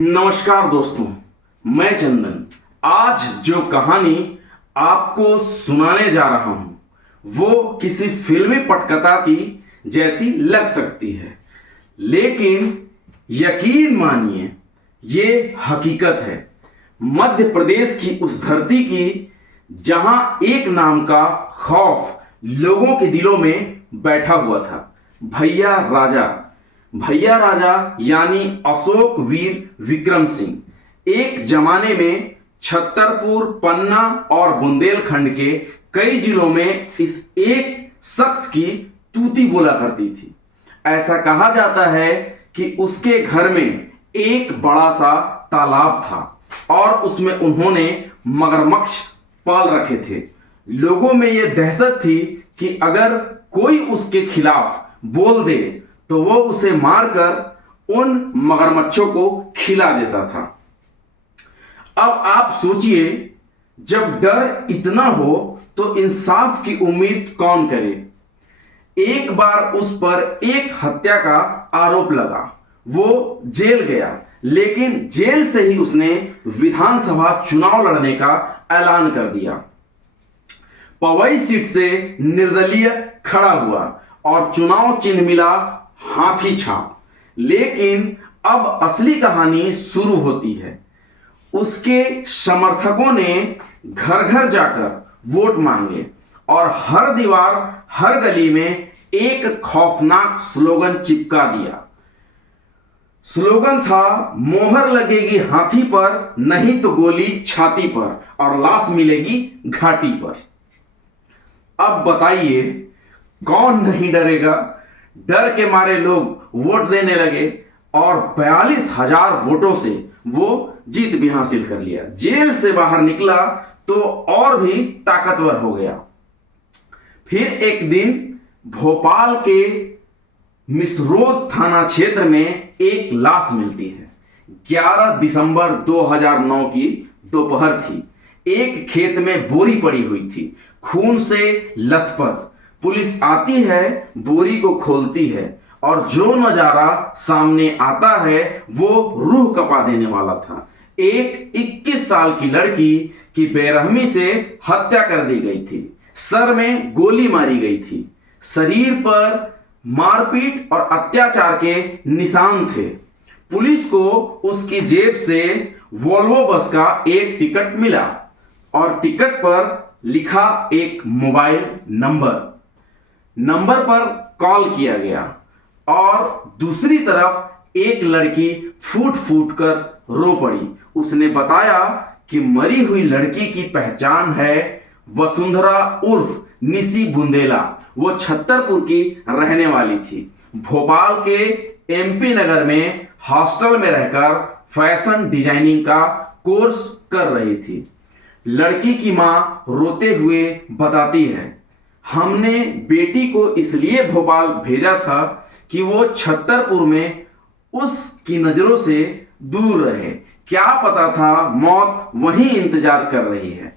नमस्कार दोस्तों, मैं चंदन। आज जो कहानी आपको सुनाने जा रहा हूं वो किसी फिल्मी पटकथा की जैसी लग सकती है, लेकिन यकीन मानिए ये हकीकत है। मध्य प्रदेश की उस धरती की जहां एक नाम का खौफ लोगों के दिलों में बैठा हुआ था, भैया राजा। भैया राजा यानी अशोक वीर विक्रम सिंह एक जमाने में छतरपुर, पन्ना और बुंदेलखंड के कई जिलों में इस एक शख्स की तूती बोला करती थी। ऐसा कहा जाता है कि उसके घर में एक बड़ा सा तालाब था और उसमें उन्होंने मगरमच्छ पाल रखे थे। लोगों में यह दहशत थी कि अगर कोई उसके खिलाफ बोल दे तो वो उसे मारकर उन मगरमच्छों को खिला देता था। अब आप सोचिए, जब डर इतना हो तो इंसाफ की उम्मीद कौन करे। एक बार उस पर एक हत्या का आरोप लगा, वो जेल गया, लेकिन जेल से ही उसने विधानसभा चुनाव लड़ने का ऐलान कर दिया। पवई सीट से निर्दलीय खड़ा हुआ और चुनाव चिन्ह मिला हाथी छाप। लेकिन अब असली कहानी शुरू होती है। उसके समर्थकों ने घर घर जाकर वोट मांगे और हर दीवार, हर गली में एक खौफनाक स्लोगन चिपका दिया। स्लोगन था, मोहर लगेगी हाथी पर, नहीं तो गोली छाती पर और लाश मिलेगी घाटी पर। अब बताइए, कौन नहीं डरेगा। डर के मारे लोग वोट देने लगे और 42,000 वोटों से वो जीत भी हासिल कर लिया। जेल से बाहर निकला तो और भी ताकतवर हो गया। फिर एक दिन भोपाल के मिसरोद थाना क्षेत्र में एक लाश मिलती है। 11 दिसंबर 2009 की दोपहर थी। एक खेत में बोरी पड़ी हुई थी, खून से लथपथ। पुलिस आती है, बोरी को खोलती है और जो नजारा सामने आता है वो रूह कपा देने वाला था। एक 21 साल की लड़की की बेरहमी से हत्या कर दी गई थी। सर में गोली मारी गई थी। शरीर पर मारपीट और अत्याचार के निशान थे। पुलिस को उसकी जेब से वोल्वो बस का एक टिकट मिला और टिकट पर लिखा एक मोबाइल नंबर पर कॉल किया गया और दूसरी तरफ एक लड़की फूट फूट कर रो पड़ी। उसने बताया कि मरी हुई लड़की की पहचान है वसुंधरा उर्फ निशी बुंदेला। वो छतरपुर की रहने वाली थी। भोपाल के एमपी नगर में हॉस्टल में रहकर फैशन डिजाइनिंग का कोर्स कर रही थी। लड़की की मां रोते हुए बताती है, हमने बेटी को इसलिए भोपाल भेजा था कि वो छतरपुर में उसकी नजरों से दूर रहे। क्या पता था मौत वहीं इंतजार कर रही है।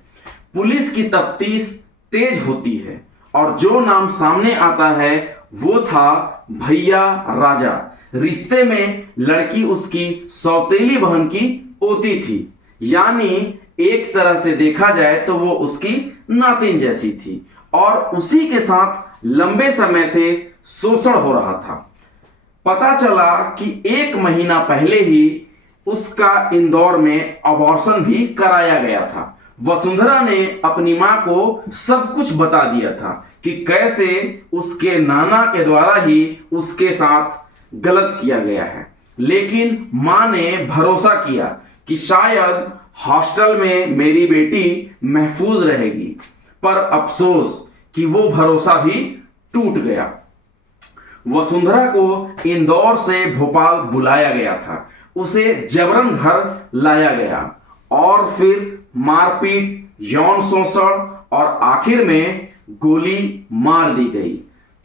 पुलिस की तफ्तीश तेज होती है और जो नाम सामने आता है वो था भैया राजा। रिश्ते में लड़की उसकी सौतेली बहन की पोती थी, यानी एक तरह से देखा जाए तो वो उसकी नातिन जैसी थी और उसी के साथ लंबे समय से शोषण हो रहा था। पता चला कि 1 महीना पहले ही उसका इंदौर में अबॉर्शन भी कराया गया था। वसुंधरा ने अपनी मां को सब कुछ बता दिया था कि कैसे उसके नाना के द्वारा ही उसके साथ गलत किया गया है। लेकिन मां ने भरोसा किया कि शायद हॉस्टल में मेरी बेटी महफूज रहेगी, पर अफसोस कि वो भरोसा भी टूट गया। वसुंधरा को इंदौर से भोपाल बुलाया गया था। उसे जबरन घर लाया गया और फिर मारपीट, यौन शोषण और आखिर में गोली मार दी गई।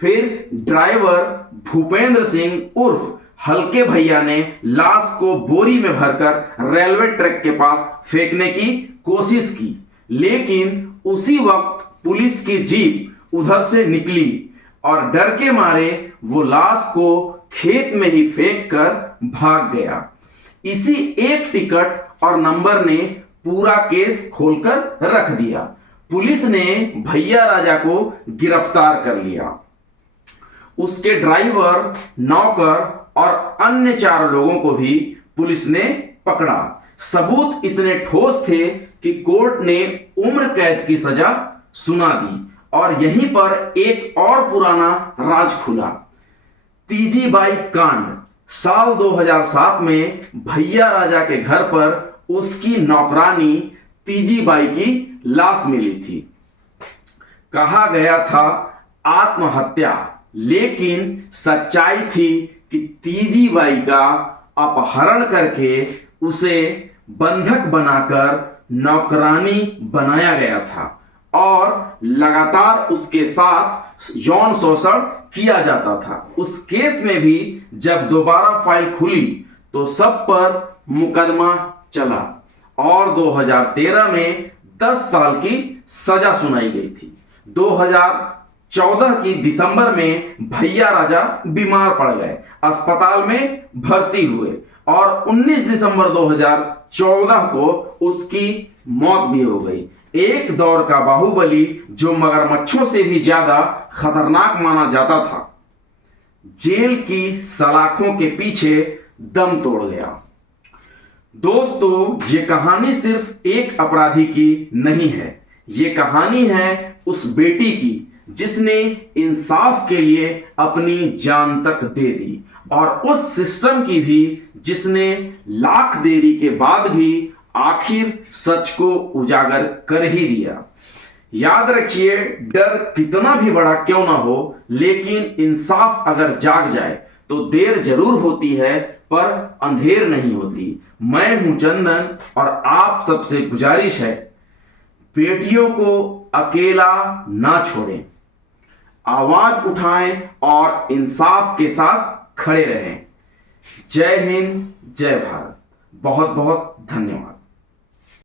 फिर ड्राइवर भूपेंद्र सिंह उर्फ हल्के भैया ने लाश को बोरी में भरकर रेलवे ट्रैक के पास फेंकने की कोशिश की, लेकिन उसी वक्त पुलिस की जीप उधर से निकली और डर के मारे वो लाश को खेत में ही फेंक कर भाग गया। इसी एक टिकट और नंबर ने पूरा केस खोलकर रख दिया। पुलिस ने भैया राजा को गिरफ्तार कर लिया। उसके ड्राइवर, नौकर और अन्य 4 लोगों को भी पुलिस ने पकड़ा। सबूत इतने ठोस थे कि कोर्ट ने उम्र कैद की सजा सुना दी। और यहीं पर एक और पुराना राज खुला। तीजीबाई कांड। साल 2007 में भैया राजा के घर पर उसकी नौकरानी तीजीबाई की लाश मिली थी। कहा गया था आत्महत्या, लेकिन सच्चाई थी कि तीजीबाई का अपहरण करके उसे बंधक बनाकर नौकरानी बनाया गया था और लगातार उसके साथ यौन शोषण किया जाता था। उस केस में भी जब दोबारा फाइल खुली तो सब पर मुकदमा चला और 2013 में 10 साल की सजा सुनाई गई थी। 2014 की दिसंबर में भैया राजा बीमार पड़ गए, अस्पताल में भर्ती हुए और 19 दिसंबर 2014 को उसकी मौत भी हो गई। एक दौर का बाहुबली जो मगरमच्छों से भी ज्यादा खतरनाक माना जाता था, जेल की सलाखों के पीछे दम तोड़ गया। दोस्तों, ये कहानी सिर्फ एक अपराधी की नहीं है, ये कहानी है उस बेटी की जिसने इंसाफ के लिए अपनी जान तक दे दी और उस सिस्टम की भी जिसने लाख देरी के बाद भी आखिर सच को उजागर कर ही दिया। याद रखिए, डर कितना भी बड़ा क्यों ना हो, लेकिन इंसाफ अगर जाग जाए तो देर जरूर होती है पर अंधेर नहीं होती। मैं हूं चंदन और आप सबसे गुजारिश है, बेटियों को अकेला ना छोड़ें, आवाज उठाएं और इंसाफ के साथ खड़े रहें। जय हिंद, जय भारत। बहुत बहुत धन्यवाद।